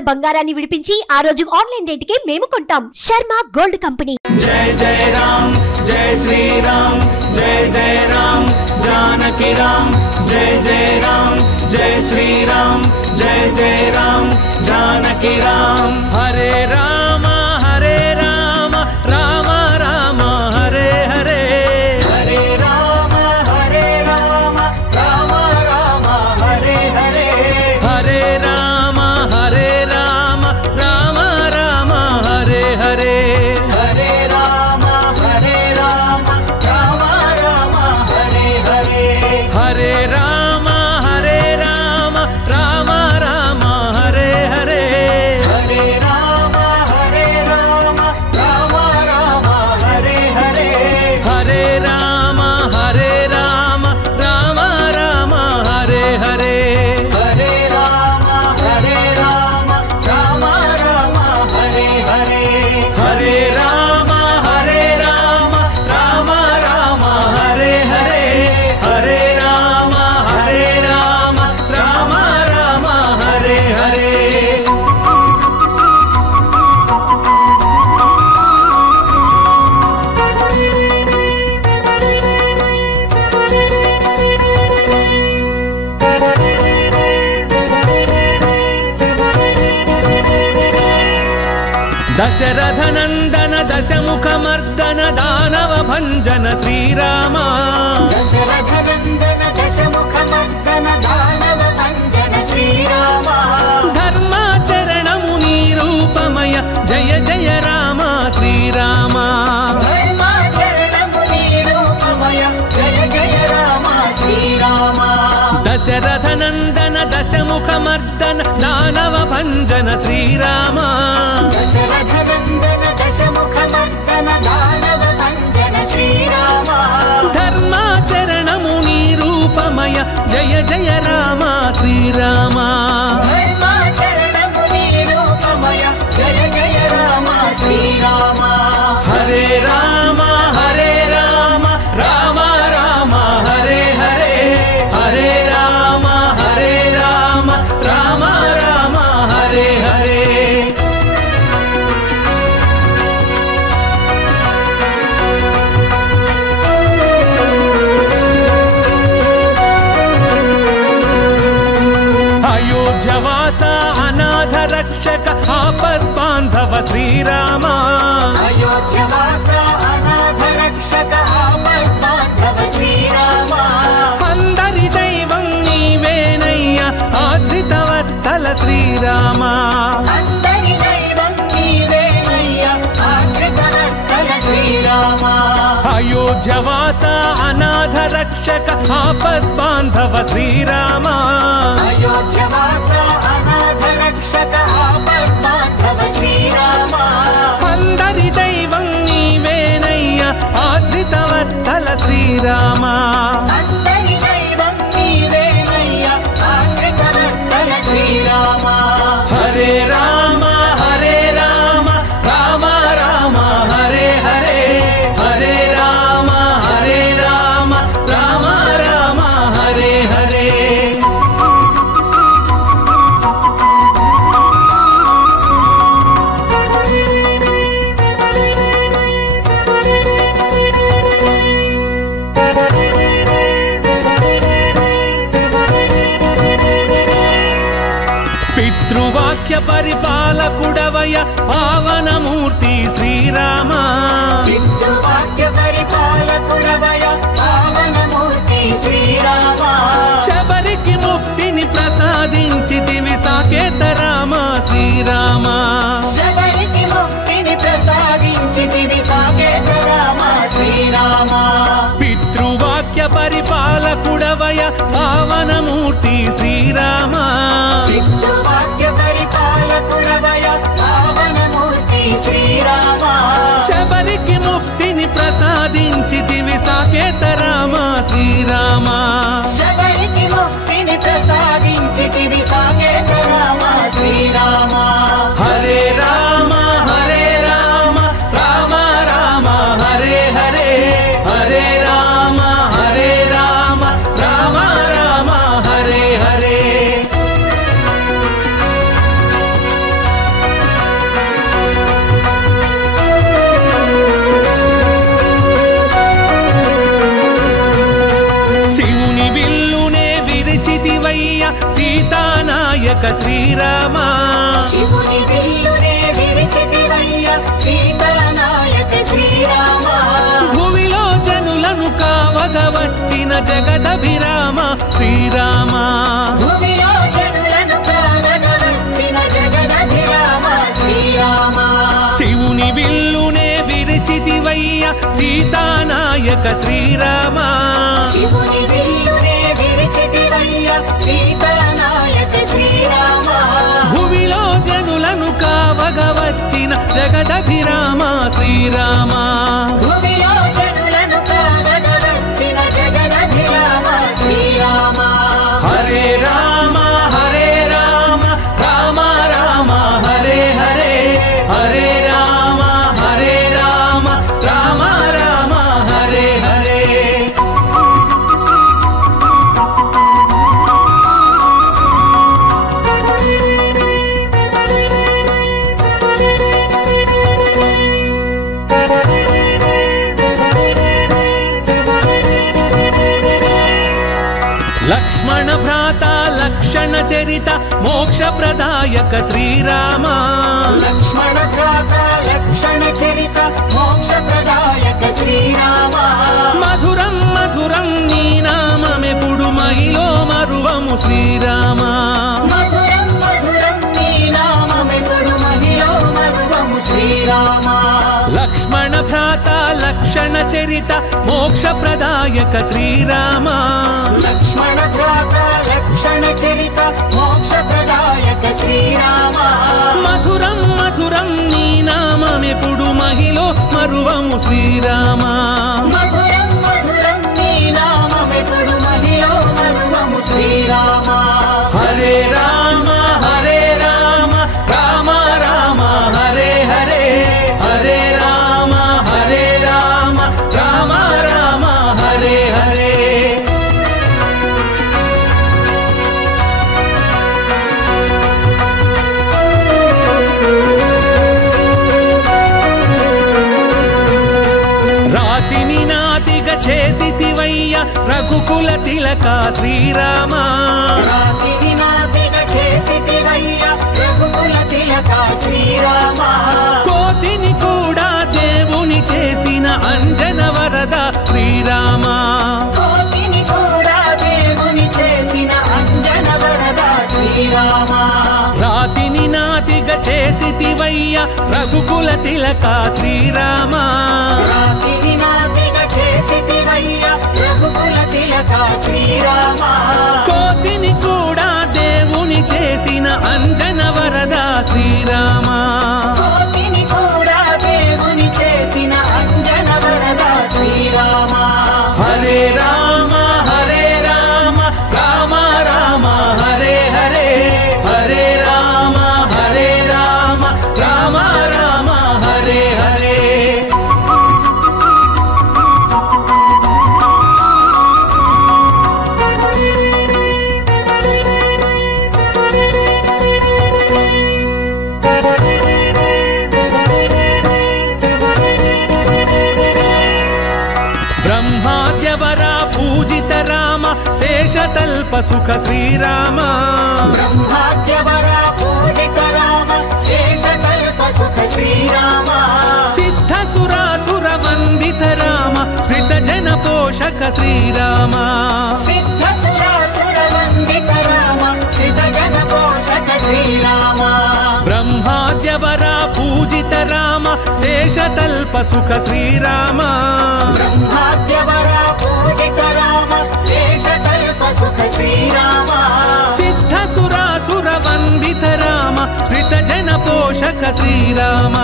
ఉన్న బంగారాన్ని విడిపించి ఆ రోజు ఆన్లైన్ రేటుకే మేము కొంటాం. Sharma gold company. జై జై రామ్ జై శ్రీ రామ్ జై జై రామ్ జానకి రామ్ జై జై రామ్ జై శ్రీ రామ్ జై జై రామ్ జానకి రామ్. హరే రామ హరే రామ రామ రామ హరే హరే. హరే రామ హరే రామ రామ రామ హరే హరే. హరే రామ హరే రామ రామ రామ హరే హరే. హరే రామ హరే రామ రామ రామ హరే హరే. హరే రామ హరే రామ రామ రామ హరే హరే. హరే రామ హరే రామ రామ రామ హరే హరే. హరే రామ హరే రామ రామ రామ హరే హరే. హరే రామ హరే రామ రామ రామ హరే హరే. హరే రామ హరే రామ రామ రామ హరే హరే. హరే రామ హరే రామ రామ రామ హరే హరే. దశరథ నందన దశముఖ మర్దన దానవ భంజన శ్రీరామ. దశరథ నందన దశముఖ మర్దన దానవ భంజన శ్రీరామ. ధర్మాచరణము నీ రూపమయ జయ జయ రామ శ్రీరామ. ధర్మాచరణము నీ రూపమయ జయ జయ రామ శ్రీరామ. దశరథ నందన దశముఖ మర్దన దానవ భంజన శ్రీరామ. దశరథ నందన దశముఖ మర్దన దానవ భంజన శ్రీరామ. ధర్మాచరణము నీ రూపమయ జయ జయ రామ శ్రీరామ. ధర్మాచరణము నీ రూపమయ జయ జయ రామ శ్రీరామ. హరే రామ హరే రామ రామ రామ హరే హరే. హరే రామ హరే రామ రామ రామ హరే హరే. అయోధ్యవాస అనాథ రక్షక ఆపద్బాంధవ శ్రీరామ. అయోధ్యవాస అనాథ రక్షక ఆపద్బాంధవ శ్రీరామ. అందరి దైవం నీవేనయ్య ఆశ్రిత వత్సల శ్రీరామ. అందరి దైవం నీవేనయ్య ఆశ్రిత వత్సల శ్రీరామ. అయోధ్యవాస అనాథ రక్షక ఆపద్బాంధవ శ్రీరామ. అయోధ్యవాస అనాథ రక్షక ఆపద్బాంధవ శ్రీరామ. అందరి దైవం నీవేనయ్య ఆశ్రిత వత్సల శ్రీరామ. అందరి దైవం నీవేనయ్య ఆశ్రిత వత్సల శ్రీరామ. హరే రామ హరే రామ రామ రామ హరే హరే. హరే రామ హరే రామ రామ రామ హరే హరే. పితృవాక్య పరిపాలకుడవయ పావనమూర్తి శ్రీరామ. పితృవాక్య పరిపాలకుడవయ పావనమూర్తి శ్రీరామ. శబరికి ముక్తిని ప్రసాదించితివి సాకేత రామ శ్రీరామ. శబరికి ముక్తిని ప్రసాదించితివి సాకేత రామ శ్రీరామ. పితృవాక్య పరిపాలకుడవయ పావనమూర్తి శ్రీరామ. పితృవాక్య పరిపాలకుడవయ పావనమూర్తి శ్రీరామ. శబరికి ముక్తిని ప్రసాదించితివి సాకేత రామ శ్రీరామ. శబరికి ముక్తిని ప్రసాదించితివి సాకేత రామ సీతానాయక శ్రీరామ శివుని విల్లునే విరిచితివయ్య సీతానాయక శ్రీరామ భూమిలో జనులను కావగ వచ్చిన జగదభిరామ శ్రీరామ భూమిలో జనులను కావగ వచ్చిన జగదభిరామ శ్రీరామ శివుని విల్లునే విరిచితివయ్య సీతానాయక శ్రీరామ శివుని విల్లునే విరిచితివయ్య సీతానాయక శ్రీరామ భూమిలో జనులను కావగ వచ్చిన జగదభిరామ శ్రీరామ భూమిలో జనులను కావగ వచ్చిన జగదభిరామ శ్రీరామ హరే రామ రామ రామ హరే హరే హరే రామ రామ రామ హరే హరే లక్ష్మణ భ్రాత లక్షణ చరిత మోక్ష ప్రదాయక శ్రీరామ లక్ష్మణ భ్రాత లక్షణ చరిత మోక్ష ప్రదాయక శ్రీరామ మధురం మధురం నీ నామమెప్పుడు మహిలో మరువము శ్రీరామ మధురం మధురం నీ నామమెప్పుడు మహిలో మరువము శ్రీరామ లక్ష్మణ భ్రాత లక్షణ చరిత మోక్ష ప్రదాయక శ్రీరామ లక్ష్మణ భ్రాత లక్షణ చరిత మోక్ష ప్రదాయక శ్రీరామ మధురం మధురం నీ నామమెప్పుడు మహిలో మరువము శ్రీరామ మధురం మధురం నీ నామమెప్పుడు మహిలో మరువము శ్రీరామ హరే రామ రామ రామ హరే హరే హరే రామ రామ రామ హరే హరే రాతిని నాతిగా చేసితివయ్య రఘుకుల తిలక శ్రీరామ రాతిని నాతిగా చేసితివయ్య రఘుకుల తిలక శ్రీరామ కోతిని కూడా దేవుని చేసిన అంజన వరద శ్రీరామ కోటిని కూడా దేవుని చేసిన అంజన వరద శ్రీరామ రాతిని నాతిగా చేసితివయ్య రఘుకుల తిలక శ్రీరామ రాతిని నాతిగా చేసితివయ్య రఘుకుల తిలక శ్రీరామ కోతిని కూడా దేవుని చేసిన అంజన వరద శ్రీరామ కోటిని కూడా దేవుని చేసిన అంజన వరద శ్రీరామ హరే రామ రామ రామ హరే హరే హరే రామ రామ రామ హరే హరే బ్రహ్మాద్యవర పూజిత రామ శేషతల్ప సుఖ శ్రీరామ బ్రహ్మాద్యవర పూజిత రామ శేషతల్ప సుఖ శ్రీరామ సిద్ధ సురాసుర వందిత రామ శ్రిత జన పోషక శ్రీరామ సిద్ధ సురాసుర వందిత రామ శ్రిత జన పోషక శ్రీరామ బ్రహ్మాద్యవర పూజిత రామ శేషతల్ప సుఖ శ్రీరామ బ్రహ్మాద్యవర పూజిత రామ శేషతల్ప సుఖ శ్రీరామ సిద్ధ సురాసుర వందిత రామ శ్రిత జన పోషక శ్రీరామ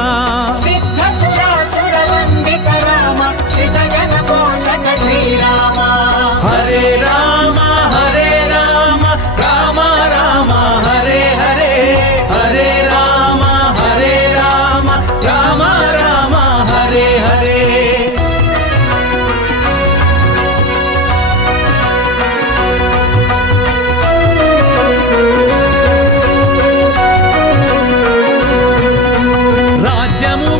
సిద్ధ సురాసుర వందిత రామ శ్రిత జన పోషక శ్రీరామ హరే రామ రామ రామ హరే హరే హరే రామ రామ రామ హరే హరే రాజ్యము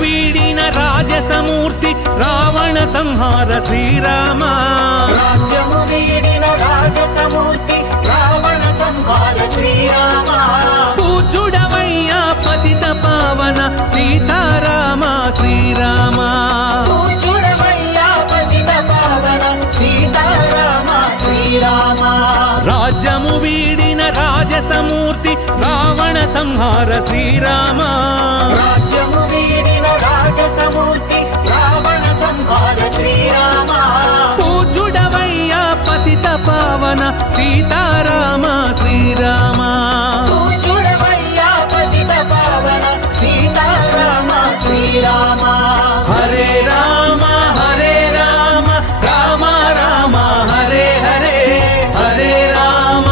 సంహార శ్రీరామ రాజ్యము వీడిన రాజసమూర్తి రావణ సంహార శ్రీరామ పూజ్యుడవయ్యా పతిత పావన సీతారామ శ్రీరామ పూజ్యుడవయ్యా పతిత పావన సీతారామ శ్రీరామ హరే రామ రామ రామ హరే హరే హరే రామ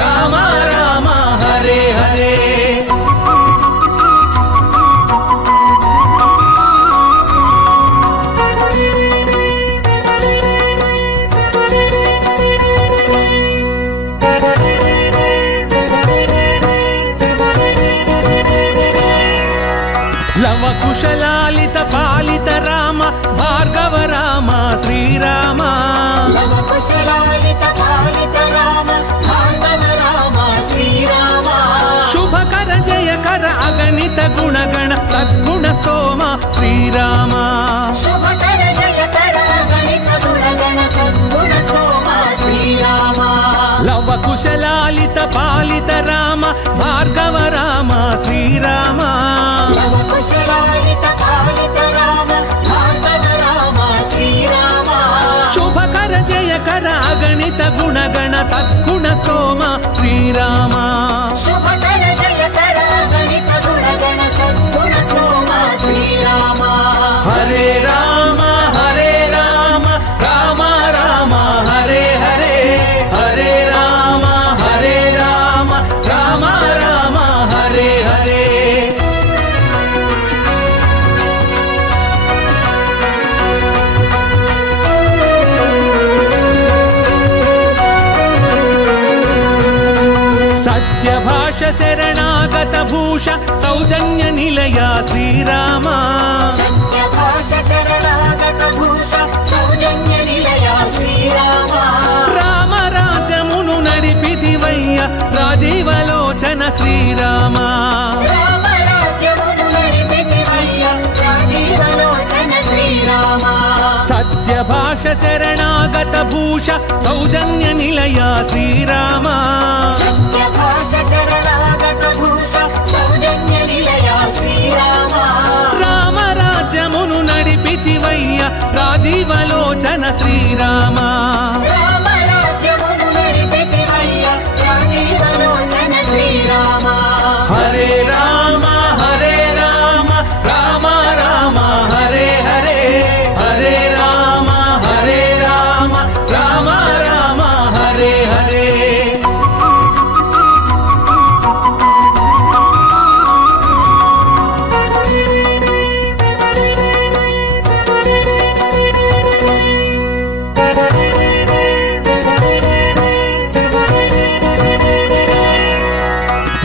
రామ రామ హరే హరే లవ కుశలాలిత పాలిత రామ భార్గవ రామ శ్రీరామ లవ కుశలాలిత పాలిత రామ భార్గవ రామ శ్రీరామ శుభకర జయకర అగణిత గుణగణ సద్గుణ స్తోమ శ్రీరామ శుభకర జయకర గణిత గుణగణ సద్గుణ సోమ శ్రీరామ లవ కుశలాలిత పాలిత రామ భార్గవ రామ శ్రీరామ లవ కుశలాలిత పాలిత రామ భార్గవ రామ శ్రీరామ శుభకర జయకర అగణిత గుణగణ సద్గుణ స్తోమ శ్రీరామ శుభకర జయకర గణిత గుణగణ సద్గుణ సోమ శ్రీరామ హరే రామ రామ రామ హరే హరే హరే రామ రామ రామ హరే హరే సత్యభాష శరణాగత భూష సౌజన్య నిలయ శ్రీరామ సత్యభాష శరణాగత భూష సౌజన్య నిలయ శ్రీరామ రామ రాజమును నడిపితివయ్య రాజీవలోచన శ్రీరామ రామ రాజ్యమును నడిపితివయ్య రాజీవలోచన శ్రీరామ సత్యభాష శరణాగత భూష సౌజన్య నిలయ శ్రీరామ సత్యభాష శరణాగత భూష సౌజన్య నిలయ శ్రీరామ రామ రాజ్యమును నడిపితివయ్య రాజీవలోచన శ్రీరామ రామ రాజ్యమును నడిపితివయ్య రాజీవలోచన శ్రీరామ హరే రామ రామ రామ హరే హరే హరే రామ రామ రామ హరే హరే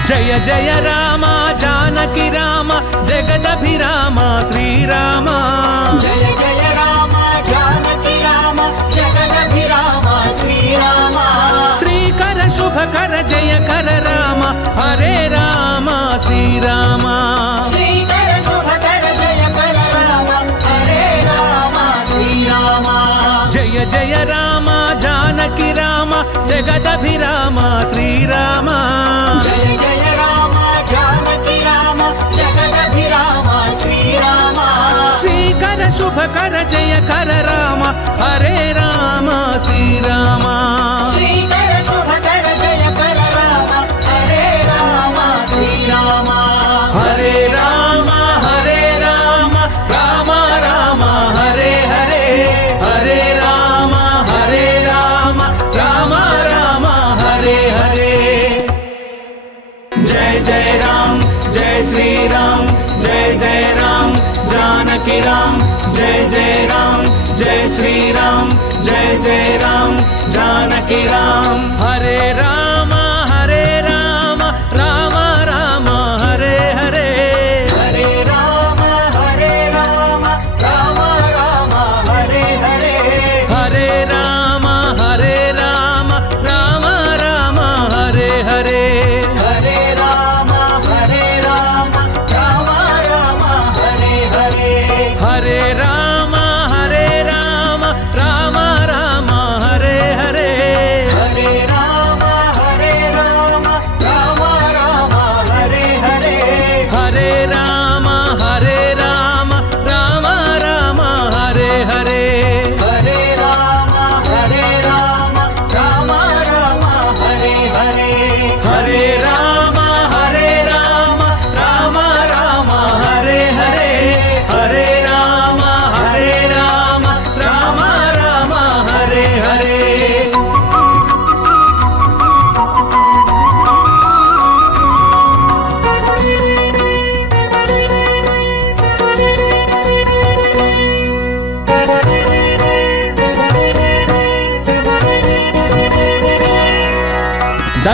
జయ జయ రామ జానకి రామ జగదభిరామ శ్రీరామ జయ జయ రామ జానకి రామ జగదభిరామ శ్రీరామ శ్రీకర శుభకర జయకర రామ హరే రామ శ్రీరామ శ్రీకర శుభకర జయకర రామ హరే రామ శ్రీరామ జయ జయ రామ జానకి రామ జగదభిరామ శ్రీరామ జయ జయ రామ జానకి రామ జగదభిరామ శ్రీరామ శ్రీకర శుభకర జయకర రామ హరే రామ శ్రీరామ శ్రీకర శుభకర జయకర రామ హరే రామ శ్రీరామ హరే రామ రామ రామ హరే హరే హరే రామ రామ రామ హరే హరే జయ జయ రామ జయ శ్రీ రామ జయ జయ రామ जानकी राम जय जय राम जय श्री राम जय जय राम जानकी राम हरे राम राम राम हरे हरे हरे राम राम राम हरे हरे हरे राम राम राम हरे हरे हरे राम राम राम हरे हरे हरे राम राम राम हरे हरे हरे राम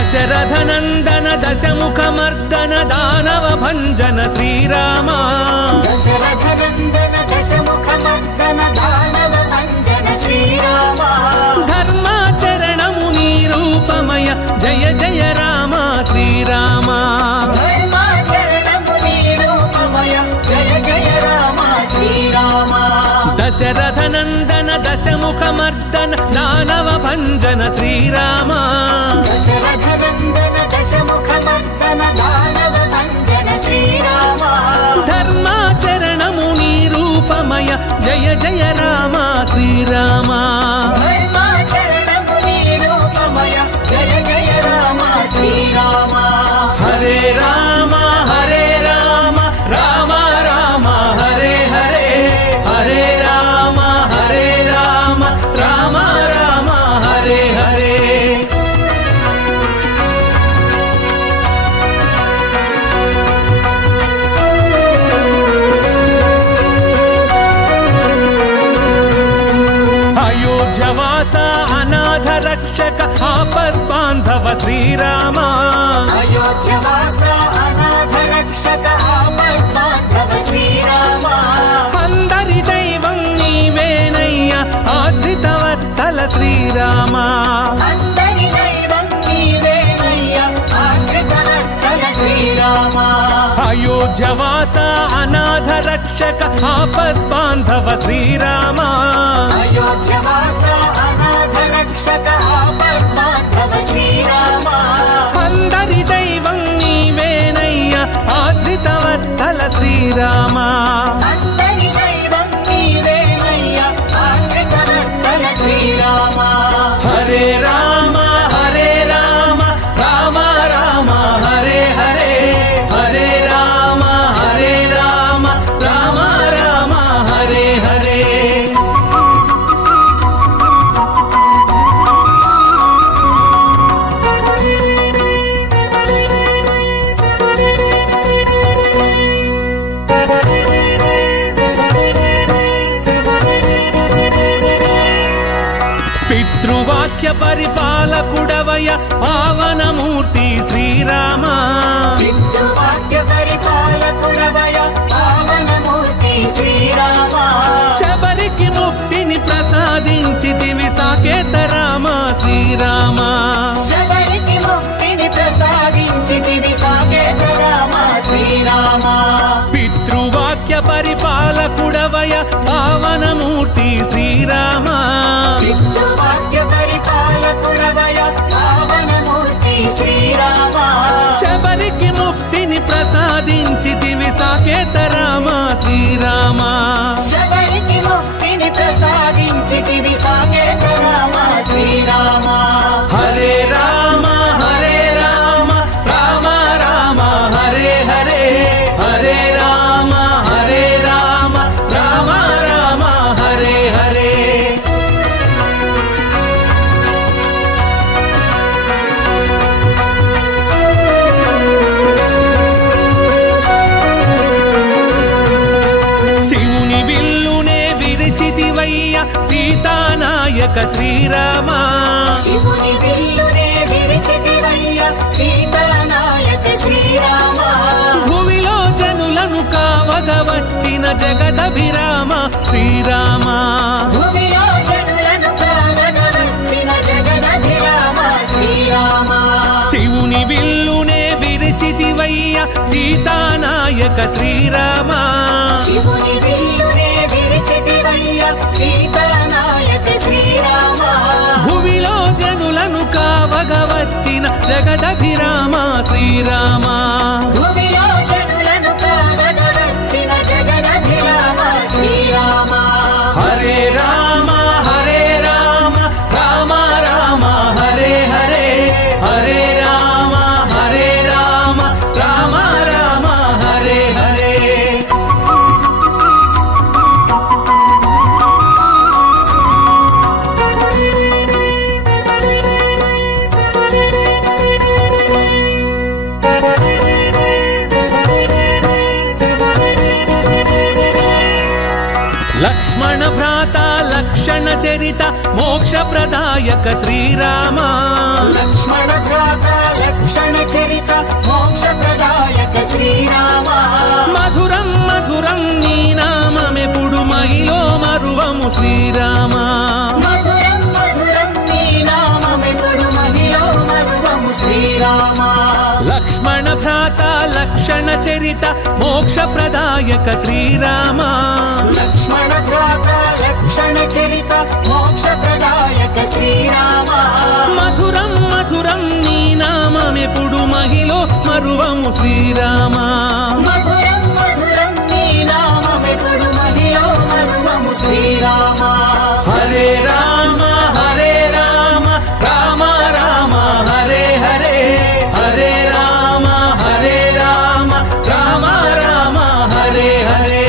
దశరథనందన దశముఖమర్దన దానవ భంజన శ్రీరామ దశరథనందన దశముఖమర్దన దానవ భంజన శ్రీరామ ధర్మాచరణము నీ రూపమయ జయ జయ రామ శ్రీరామ ధర్మాచరణము నీ రూపమయ జయ జయ రామ శ్రీరామ దశరథనందన దశముఖమర్దన దానవ భంజన శ్రీరామ దశరథనందన దశముఖమర్దన దానవ భంజన శ్రీరామ ధర్మాచరణము నీ రూపమయ జయ జయ రామ శ్రీరామ ధర్మాచరణము నీ రూపమయ జయ జయ రామ శ్రీరామ హరే రామ హరే రామ రామ రామ హరే హరే హరే రామ హరే రామ రామ రామ హరే హరే అయోధ్యవాస అనాథ రక్షక ఆపద్బాంధవ శ్రీరామ అయోధ్యవాస అనాథ రక్షక ఆపద్బాంధవ శ్రీరామ అందరి దైవం నీవేనయ్య ఆశ్రిత వత్సల శ్రీరామ అందరి దైవం నీవేనయ్య ఆశ్రిత వత్సల శ్రీరామ అయోధ్యవాస అనాథ రక్షక ఆపద్బాంధవ శ్రీరామ అయోధ్యవాస అనాథ రక్షక ఆపద్బాంధవ శ్రీరామ అందరి దైవం నీవేనయ్య ఆశ్రిత వత్సల శ్రీరామ అందరి దైవం నీవేనయ్య ఆశ్రిత వత్సల శ్రీరామ హరే రామ హరే రామ రామ రామ హరే హరే హరే రామ హరే రామ రామ రామ హరే హరే పితృవాక్య పరిపాలకుడవయ పావనమూర్తి శ్రీరామ పితృవాక్య పరిపాలకుడవయ పావనమూర్తి శ్రీరామ శబరికి ముక్తిని ప్రసాదించితివి సాకేత రామ శ్రీరామ శబరికి ముక్తిని ప్రసాదించితివి సాకేత రామ శ్రీరామ పితృవాక్య పరిపాలకుడవయ పావనమూర్తి శ్రీరామ పితృవాక్య పరిపాలకుడవయ పావనమూర్తి శ్రీరామ శబరికి ముక్తిని ప్రసాదించితివి సాకేత రామ శ్రీరామ శబరికి ముక్తిని ప్రసాదించితివి సాకేత రామ శ్రీరామ హరే రామ హరే రామ రామ రామ హరే హరే హరే రామ హరే రామ రామ రామ హరే హరే శివుని విల్లునే విరిచితివయ్య సీతానాయక శ్రీరామ శివుని విల్లునే విరిచితివయ్య సీతానాయక శ్రీరామ భూమిలో జనులను కావగ వచ్చిన జగదభిరామ శ్రీరామ భూమిలో జనులను కావగ వచ్చిన జగదభిరామ శ్రీరామ శివుని విల్లునే విరిచితివయ్య సీతానాయక శ్రీరామ శివుని విల్లునే విరిచితివయ్య సీతానాయక శ్రీరామ భూమిలో జనులను కావగ వచ్చిన జగదభిరామ శ్రీరామ భూమిలో జనులను కావగ వచ్చిన జగదభిరామ శ్రీరామ హరే రామ హరే రామ రామ రామ హరే హరే హరే రామ హరే రామ రామ రామ హరే హరే లక్ష్మణ భ్రాత లక్షణ చరిత మోక్ష ప్రదాయక శ్రీరామ లక్ష్మణ భ్రాత లక్షణ చరిత మోక్ష ప్రదాయక శ్రీరామ మధురం మధురం నీ నామమెప్పుడు మహిలో మరువము శ్రీరామ మధురం మధురం నీ నామమెప్పుడు మహిలో మరువము శ్రీరామ లక్ష్మణ భ్రాత లక్షణ చరిత మోక్ష ప్రదాయక శ్రీరామ లక్ష్మణ భ్రాత లక్షణ చరిత మోక్ష ప్రదాయక శ్రీరామ మధురం మధురం నీ నామమెప్పుడు మహిలో మరువము శ్రీరామ మధురం మధురం నీ నామమెప్పుడు మహిలో మరువము శ్రీరామ హరే రామ రామ రామ హరే హరే హరే రామ రామ రామ హరే హరే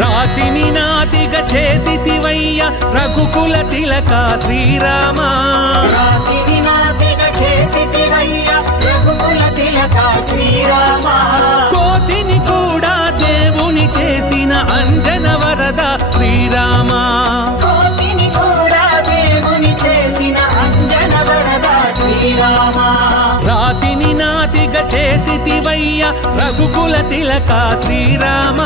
రాతిని నాతిగా చేసితివయ్య రఘుకుల తిలక శ్రీరామ రాతిని నాతిగా చేసితివయ్య రఘుకుల తిలక శ్రీరామ కోతిని కూడా దేవుని చేసిన అంజన వరద శ్రీరామ కోటిని కూడా దేవుని చేసిన అంజన వరద శ్రీరామ రాతిని నాతిగా చేసితివయ్య రఘుకుల తిలక శ్రీరామ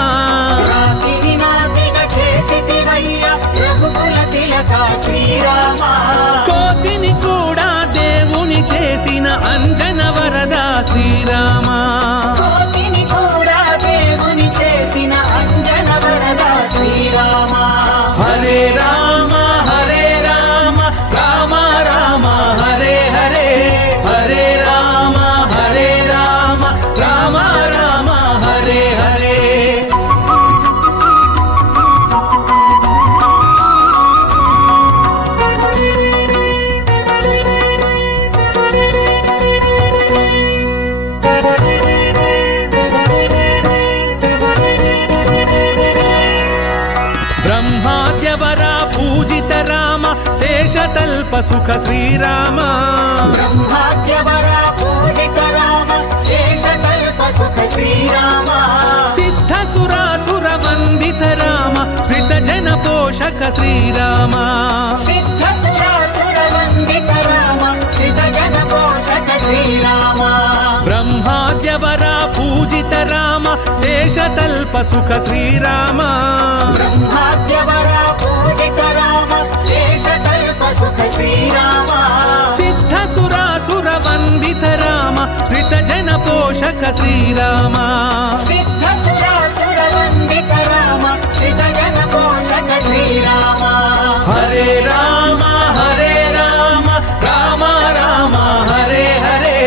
రాతిని నాతిగా చేసితివయ్య రఘుకుల తిలక శ్రీరామ కోతిని కూడా దేవుని చేసిన అంజన వరద శ్రీరామ కోటిని కూడా దేవుని చేసిన అంజన వరద శ్రీరామ హరే రామ రామ రామ హరే హరే హరే రామ రామ రామ హరే హరే బ్రహ్మాద్యవర పూజిత రామ శేషతల్ప సుఖ శ్రీరామ బ్రహ్మాద్యవర పూజిత రామ శేషతల్ప సుఖ శ్రీరామ సిద్ధ సురాసుర వందిత రామ శ్రిత జన పోషక శ్రీరామ సిద్ధ సురాసుర వందిత రామ శ్రిత జన పోషక శ్రీరామ బ్రహ్మాద్యవర పూజిత రామ శేషతల్ప సుఖ శ్రీరామ బ్రహ్మాద్యవర పూజిత రామ శేషతల్ప సుఖ శ్రీరామ సిద్ధ సురాసుర వందిత రామ శ్రిత జన పోషక శ్రీరామ సిద్ధ సురాసుర వందిత రామ శ్రిత జన పోషక శ్రీరామ హరే రామ రామ రామ హరే హరే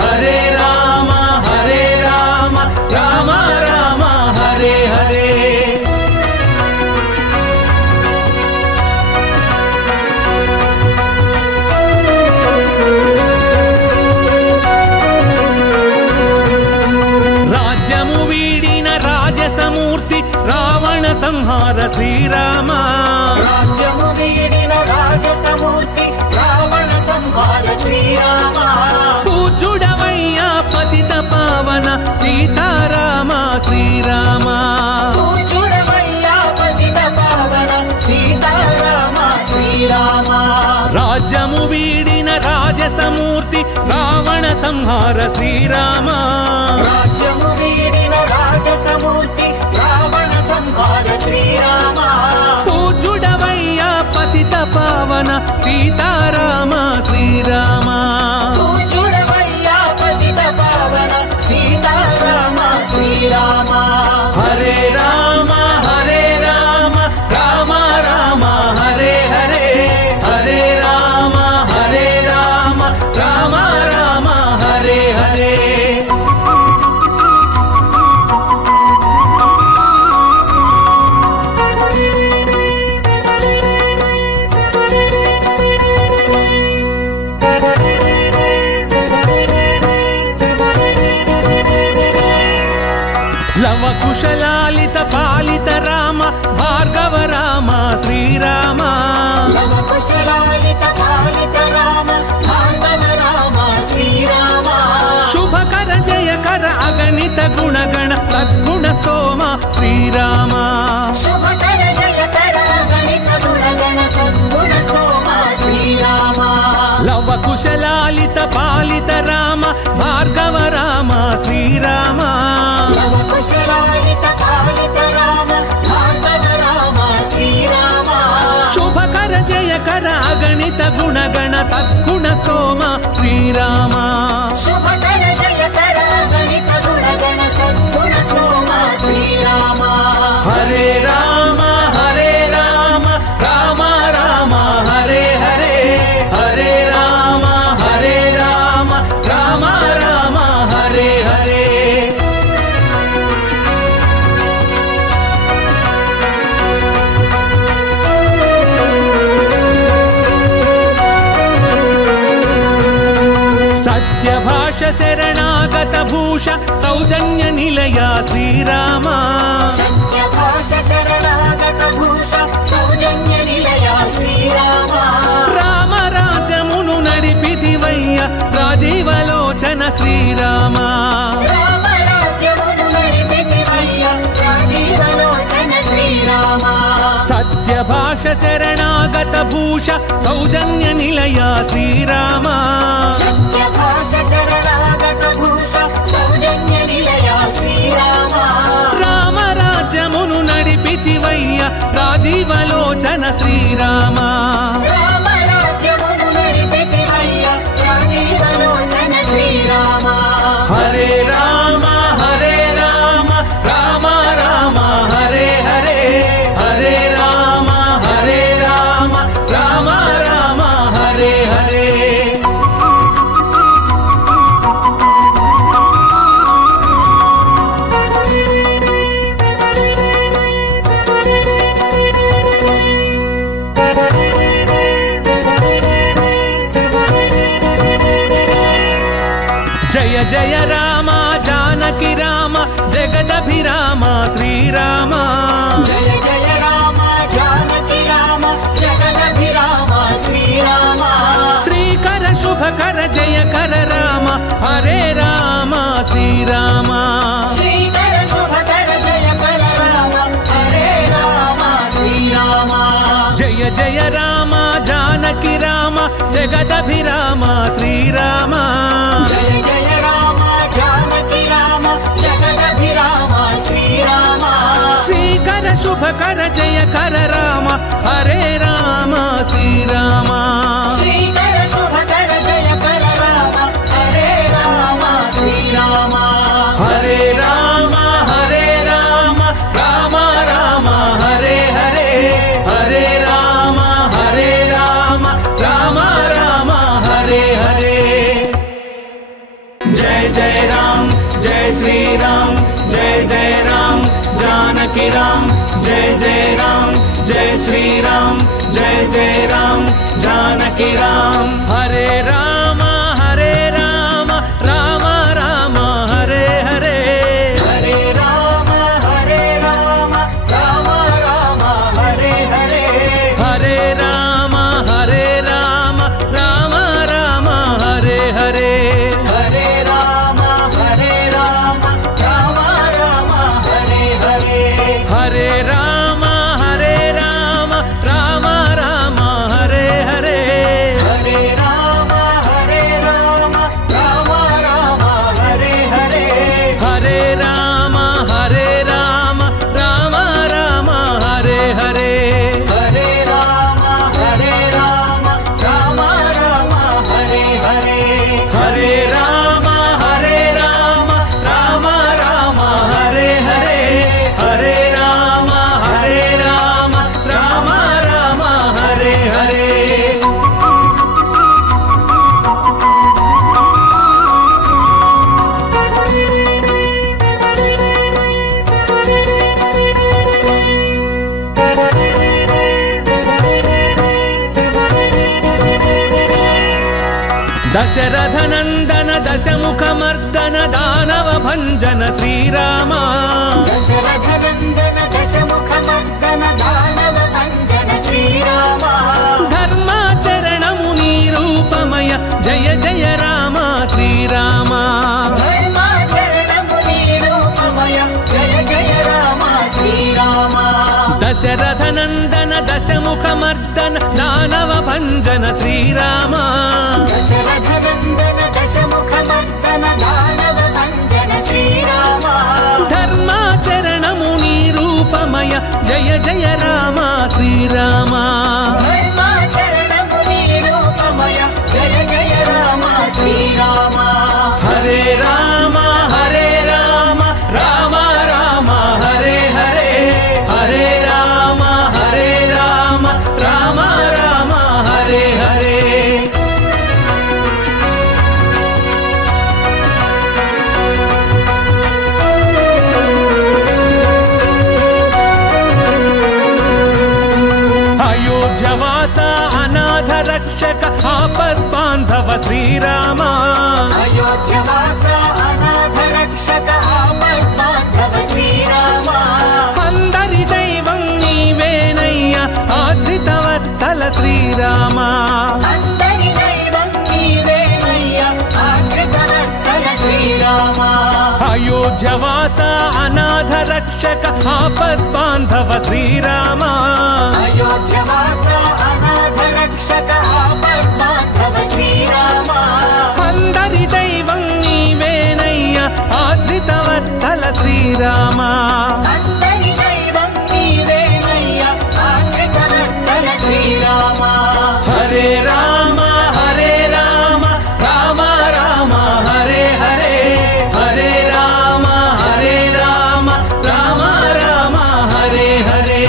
హరే రామ రామ రామ హరే హరే రాజ్యము వీడిన రాజసమూర్తి రావణ సంహార శ్రీరామ రాజ్యము వీడిన రాజసమూర్తి రావణ సంహార శ్రీరామ పూజుడవయ్యా పతిత పావన సీతారామ శ్రీరామ పూజుడవయ్యా పతిత పావన సీతారామ శ్రీరామ రాజ్యము వీడిన రాజసమూర్తి రావణ సంహార శ్రీరామ రాజ్యము వీడిన రాజసమూర్తి రావణ సంహార శ్రీరామ పూజుడవయ్యా పతిత పావన సీతారామ శ్రీరామ పూజుడవయ్యా పతిత పావన సీతారామ శ్రీరామ హరే రామ రామ రామ హరే హరే హరే రామ రామ రామ హరే హరే శ్రీరామ శుభకర జయకర గణిత గుణగణ సద్గుణ సోమ శ్రీరామ లవ కుశలాలిత పాలిత రామ భార్గవ రామ శ్రీరామ లవ కుశలాలిత పాలిత రామ భార్గవ రామ శ్రీరామ శుభకర జయకర అగణిత గుణగణ తద్గుణ స్తోమ శ్రీరామ శుభకర జయకర గణిత గుణగణ సద్గుణ సోమ శ్రీరామ హరే రామ రామ రామ హరే హరే హరే రామ రామ రామ హరే హరే సత్యభాష శరణాగత భూష సౌజన్య నిలయ శ్రీరామ సత్యభాష శరణాగత భూష సౌజన్య నిలయ శ్రీరామ రామ రాజమును నడిపితివయ్య రాజీవలోచన శ్రీరామ రామ రాజ్యమును నడిపితివయ్య రాజీవలోచన శ్రీరామ సత్యభాష శరణాగత భూష సౌజన్య నిలయ శ్రీరామ సత్యభాష శరణాగత భూష సౌజన్య నిలయ శ్రీరామ రామ రాజ్యమును నడిపితివయ్య రాజీవలోచన శ్రీరామ రామ రాజ్యమును నడిపితివయ్య రాజీవలోచన శ్రీరామ హరే రామ రామ రామ హరే హరే హరే రామ రామ రామ హరే హరే జయ జయ రామ జానకి రామ జగదభిరామ శ్రీరామ జయ జయ రామ జానకి రామ జగదభిరామ శ్రీరామ శ్రీకర శుభకర జయకర రామ హరే రామ శ్రీరామ శ్రీకర శుభకర జయకర రామ హరే రామ శ్రీరామ జయ జయ రామ జానకి రామ జగదభిరామ శ్రీరామ జయ జయ రామ జానకి రామ జగదభిరామ శ్రీరామ శ్రీకర శుభకర జయకర రామ హరే రామ శ్రీరామ శ్రీకర శుభకర జయకర రామ హరే రామ శ్రీరామ హరే రామ రామ రామ హరే హరే హరే రామ రామ రామ హరే హరే జయ జయ రామ జయ శ్రీ రామ జయ జయ రామ జానకి రామ జయ జయ రామ జయ శ్రీ రామ జయ జయ రామ జానకి రామ హరే రామ రామ రామ హరే హరే హరే రామ రామ రామ హరే హరే హరే రామ రామ రామ హరే హరే హరే రామ రామ రామ హరే హరే హరే రామ రామ రామ హరే హరే హరే రామ రామ రామ హరే హరే హరే రామ రామ రామ హరే హరే హరే రామ రామ రామ హరే హరే హరే రామ రామ రామ హరే హరే హరే రామ రామ హరే హరే దశరథ నందన దశముఖ మర్దన దానవ భంజన శ్రీరామ దశరథ నందన దశముఖ మర్దన దానవ భంజన శ్రీరామ ధర్మాచరణము నీ రూపమయ జయ జయ రామ శ్రీరామ ధర్మాచరణము నీ రూపమయ జయ జయ రామ दाशरथ नंदन दशमुख मर्दन दानव भंजन श्रीराम दशरथ नंदन दशमुख मर्दन दानव भंजन श्रीराम धर्माचरण मुनि रूपमय जय जय राम श्रीराम धर्माचरण मुनि रूपमय जय जय राम श्रीराम हरे राम राम राम हरे हरे हरे राम राम राम हरे हरे अयोध्यवासा अनाथ रक्षक आपद बांधव श्रीराम अयोध्यवासा अनाथ रक्षक आपद बांधव श्रीराम अंदरि दैवं नीवेनय्या आश्रित वत्सल श्रीराम अंदरि दैवं नीवेनय्या आश्रित वत्सल श्रीराम अयोध्यवासा अनाथ रक्षक आपद बांधव श्रीराम अयोध्यवासा अनाथ रक्षक आपद बांधव श्रीराम अंदरि दैवं नीवेनय्या आश्रित वत्सल श्रीराम अंदरि दैवं नीवेनय्या आश्रित वत्सल श्रीराम हरे राम राम राम हरे हरे हरे राम राम राम हरे हरे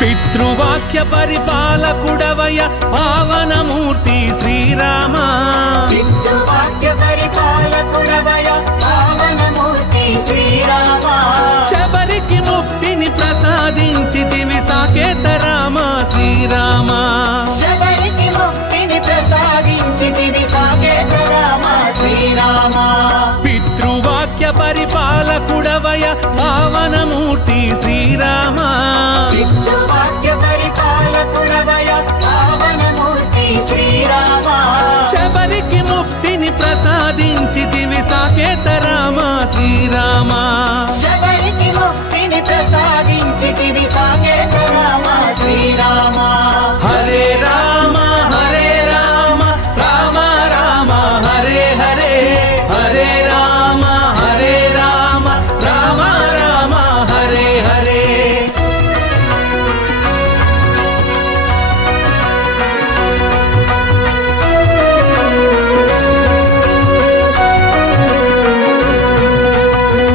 पितृवाक्य परिपालकुडवय पावनमूर्ति श्रीराम पितृवाक्य परिपालकुडवय पावनमूर्ति श्रीराम శబరికి ముక్తిని ప్రసాదించితివి సాకేత రామ శ్రీరామ శబరికి ముక్తిని ప్రసాదించితివి సాకేత రామ శ్రీరామ పితృవాక్య పరిపాలకుడవయ పావనమూర్తి శ్రీరామ పితృవాక్య పరిపాలకుడవయ పావనమూర్తి శ్రీరామ శబరికి ముక్తిని ప్రసాదించితివి సాకేత రామ శ్రీరామ శబరికి ముక్తిని ప్రసాదించితివి సాకేత రామ శ్రీరామ హరే రామ రామ రామ హరే హరే హరే రామ రామ రామ హరే హరే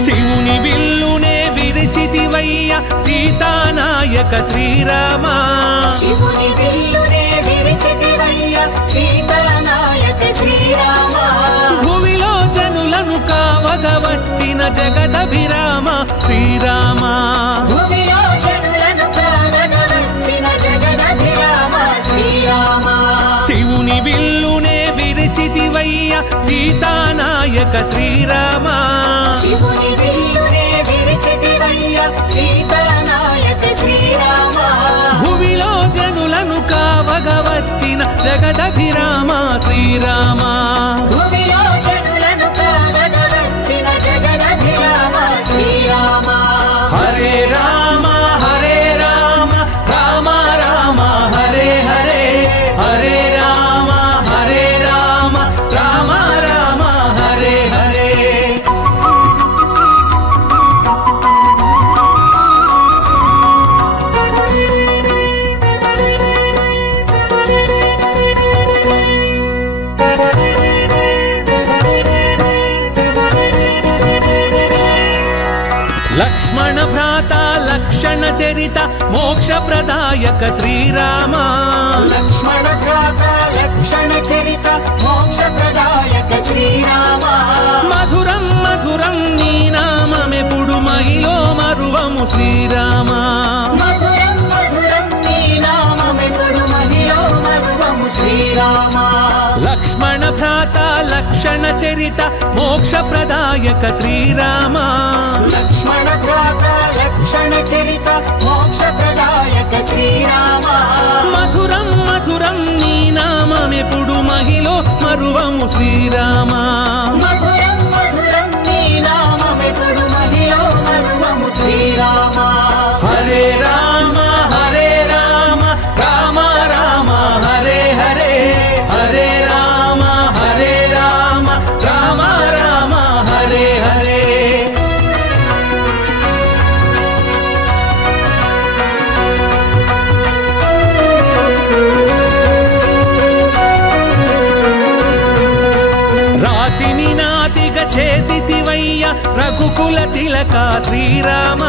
శివుని విల్లునే విరిచితివయ్య సీతానాయక శ్రీరామ శివుని విల్లునే విరిచితివయ్య సీతానాయక శ్రీరామ భూమిలో జనులను కావగ వచ్చిన జగదభిరామ శ్రీరామ భూమిలో జనులను కావగ వచ్చిన జగదభిరామ శ్రీరామ శివుని విల్లునే విరిచితివయ్య సీతానాయక శ్రీరామ శివుని విల్లునే విరిచితివయ్య సీతానాయక శ్రీరామ భూమిలో జనులను కావగ వచ్చిన జగదభిరామ శ్రీరామ భూమిలో జనులను కావగ వచ్చిన జగదభిరామ శ్రీరామ హరే రామ రామ రామ హరే హరే హరే రామ రామ రామ హరే హరే లక్ష్మణ భ్రాత లక్షణ చరిత మోక్ష ప్రదాయక శ్రీరామ లక్ష్మణ భ్రాత లక్షణ చరిత మోక్ష ప్రదాయక శ్రీరామ మధురం మధురం నీ నామమెప్పుడు మహిలో మరువము శ్రీరామ మధురం మధురం నీ నామమెప్పుడు మహిలో మరువము శ్రీరామ లక్ష్మణ భ్రాత లక్షణ చరిత మోక్ష ప్రదాయక శ్రీరామ లక్ష్మణ భ్రాత భక్షణ చరిత మోక్ష ప్రదాయక శ్రీరామ మధురం మధురం నీ నామమెప్పుడు మహిలో మరువము శ్రీరామ మధురం మధురం నీ నామమెప్పుడు మహిలో మరువము శ్రీరామ హరే రామ రామ రామ హరే హరే హరే రామ రామ రామ హరే హరే రాతిని నాతిగా చేసితివయ్య రఘుకుల తిలక శ్రీరామ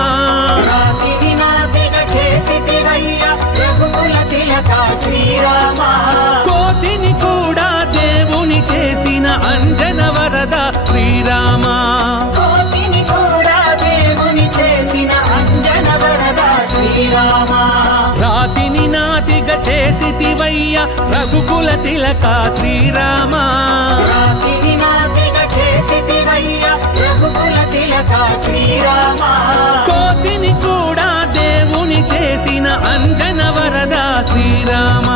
రాతిని నాతిగా చేసితివయ్య రఘుకుల తిలక శ్రీరామ కోతిని కూడా దేవుని చేసిన అంజన వరద శ్రీరామ కోతిని కూడా దేవుని చేసిన అంజన వరద శ్రీరామ రాతిని నాతిగా చేసితివయ్య రఘుకుల తిలక శ్రీరామ రాతిని నాతిగా చేసితివయ్య రఘుకుల తిలక శ్రీరామ కోతిని కూడా దేవుని చేసిన అంజన వరద శ్రీరామ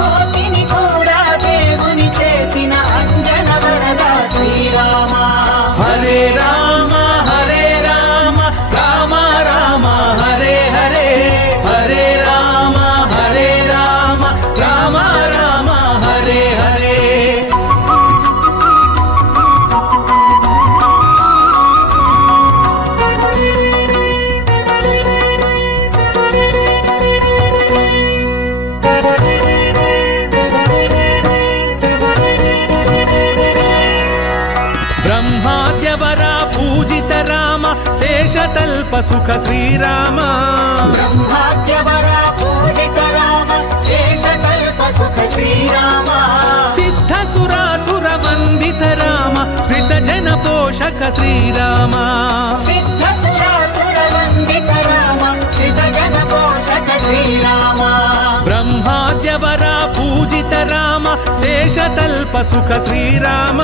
కోతిని కూడా దేవుని చేసిన అంజన వరద శ్రీరామ హరే రామ రామ రామ హరే హరే హరే రామ రామ రామ హరే హరే బ్రహ్మాద్యవర పూజిత రామ శేషతల్ప సుఖ శ్రీరామ బ్రహ్మాద్యవర పూజిత రామ శేషతల్ప సుఖ శ్రీరామ సిద్ధ సురాసుర వందిత రామ శ్రిత జన పోషక శ్రీరామ సిద్ధ సురాసుర వందిత రామ శ్రిత జన పోషక శ్రీరామ బ్రహ్మాద్యవర పూజిత రామ శేషతల్ప సుఖ శ్రీరామ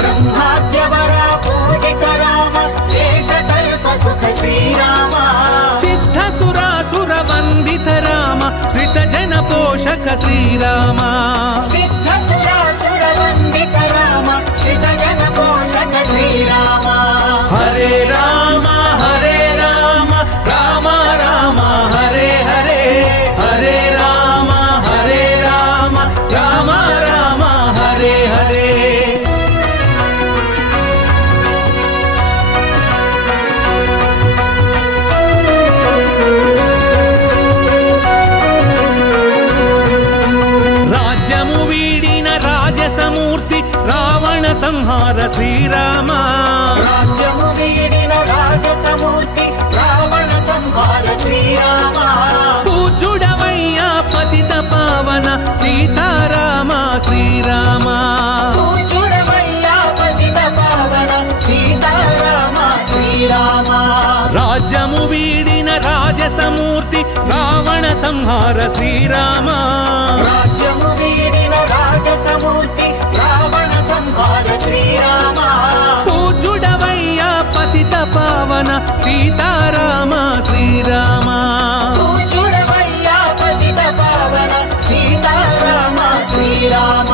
బ్రహ్మాద్యవర పూజిత రామ శేషతల్ప సుఖ శ్రీరామ సిద్ధ సురాసుర వందిత రామ శ్రిత జన పోషక శ్రీరామ సిద్ధ సురాసుర వందిత రామ శ్రిత జన పోషక శ్రీరామ హరే రామ రామ రామ హరే హరే హరే రామ రామ రామ హరే హరే రాజ్యము వీడిన రాజసమూర్తి రావణ సంహార శ్రీరామ రాజ్యము వీడిన రాజసమూర్తి రావణ సంహార శ్రీరామ పూజుడవయ్యా పతిత పావన సీతారామ శ్రీరామ పూజుడవయ్యా పతిత పావన సీతారామ శ్రీరామ రాజ్యము వీడిన రాజసమూర్తి రావణ సంహార శ్రీరామ రాజ్యము వీడిన రాజసమూర్తి రావణ సంహార శ్రీరామ పూజుడవయ్యా పతిత పావన సీతారామ శ్రీరామ పూజుడవయ్యా పతిత పావన సీతారామ శ్రీరామ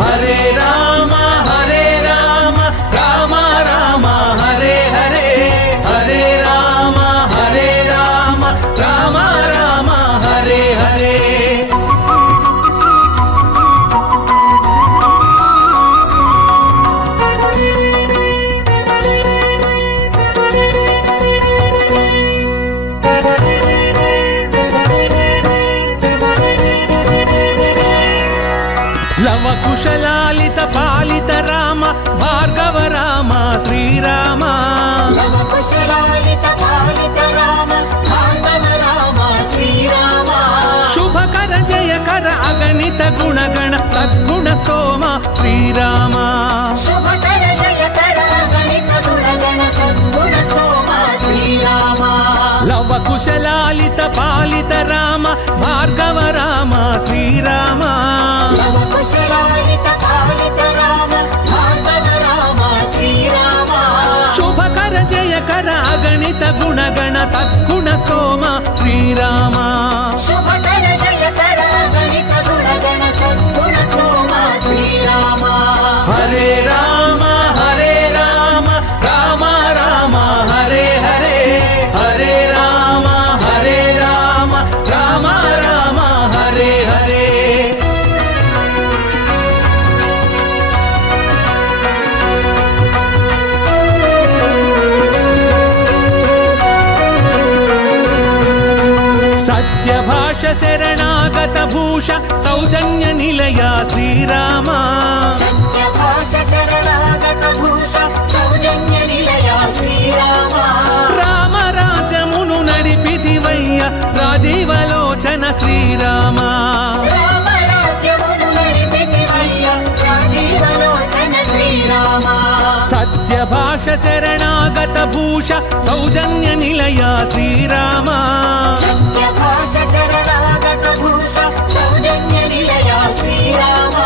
హరే రామ రామ రామ హరే హరే హరే రామ రామ రామ హరే హరే లవ కుశలాలిత పాలిత రామ భార్గవ రామ శ్రీరామ లవ కుశలాలిత పాలిత రామ భార్గవ రామ శ్రీరామ శుభకర జయకర అగణిత గుణగణ సద్గుణ స్తోమ శ్రీరామ శుభకర జయకర గణిత గుణగణ సద్గుణ సోమ శ్రీరామ లవ కుశలాలిత పాలిత రామ భార్గవ రామ శ్రీరామ లవ కుశలాలిత పాలిత రామ భార్గవ రామ శ్రీరామ శుభకర జయకర అగణిత गुणगण सद्गुण स्तोम श्रीराम शुभकर जयकर गणित गुणगण सद्गुण स्तोम श्रीराम हरे राम राम राम हरे हरे हरे राम राम राम हरे हरे सत्यभाष शरणागत भूष सौजन्य निलया श्रीराम सत्यभाष शरणागत भूष सौजन्य निलया श्रीराम राम राजमुनु नडिपितिवయ్య राजीवलोचन श्रीराम राम राज्यमुनु नडिपितिवయ్య राजीवलोचन श्रीराम सत्यभाष शरणागत भूष सौजन्य निलया श्रीराम सत्यभाष शरणागत भूष सौजन्य निलया श्रीराम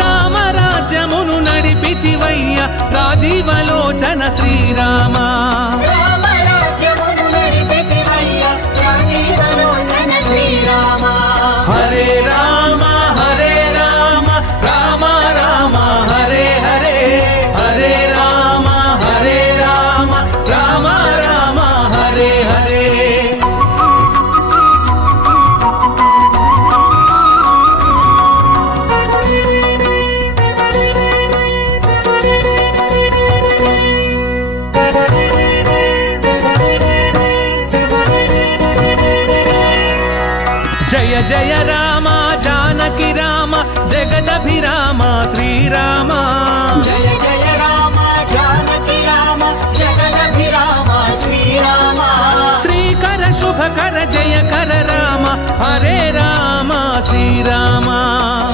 राम राज्यमुनु नडिपितिवయ్య राजीवलोचन श्रीराम राम राज्यमुनु नडिपितिवయ్య राजीवलोचन श्रीराम हरे राम राम राम हरे हरे हरे राम राम राम हरे हरे जय जय राम जानकी राम जगदभिराम श्रीराम जय जय राम जानकी राम जगदभिराम श्रीराम श्रीकर शुभकर जयकर राम हरे राम श्रीराम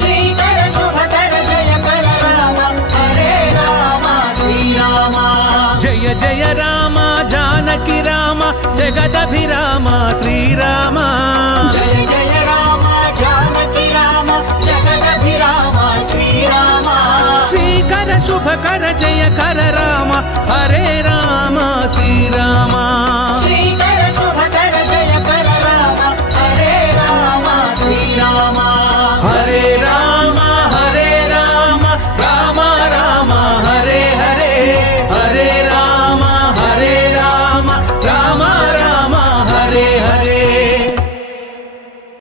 श्रीकर शुभकर जयकर राम हरे राम श्रीराम जय जय राम जानकी राम जगदभिराम श्रीराम जय जय राम जानकी राम जगदभिराम श्रीराम श्रीकर शुभकर जयकर राम हरे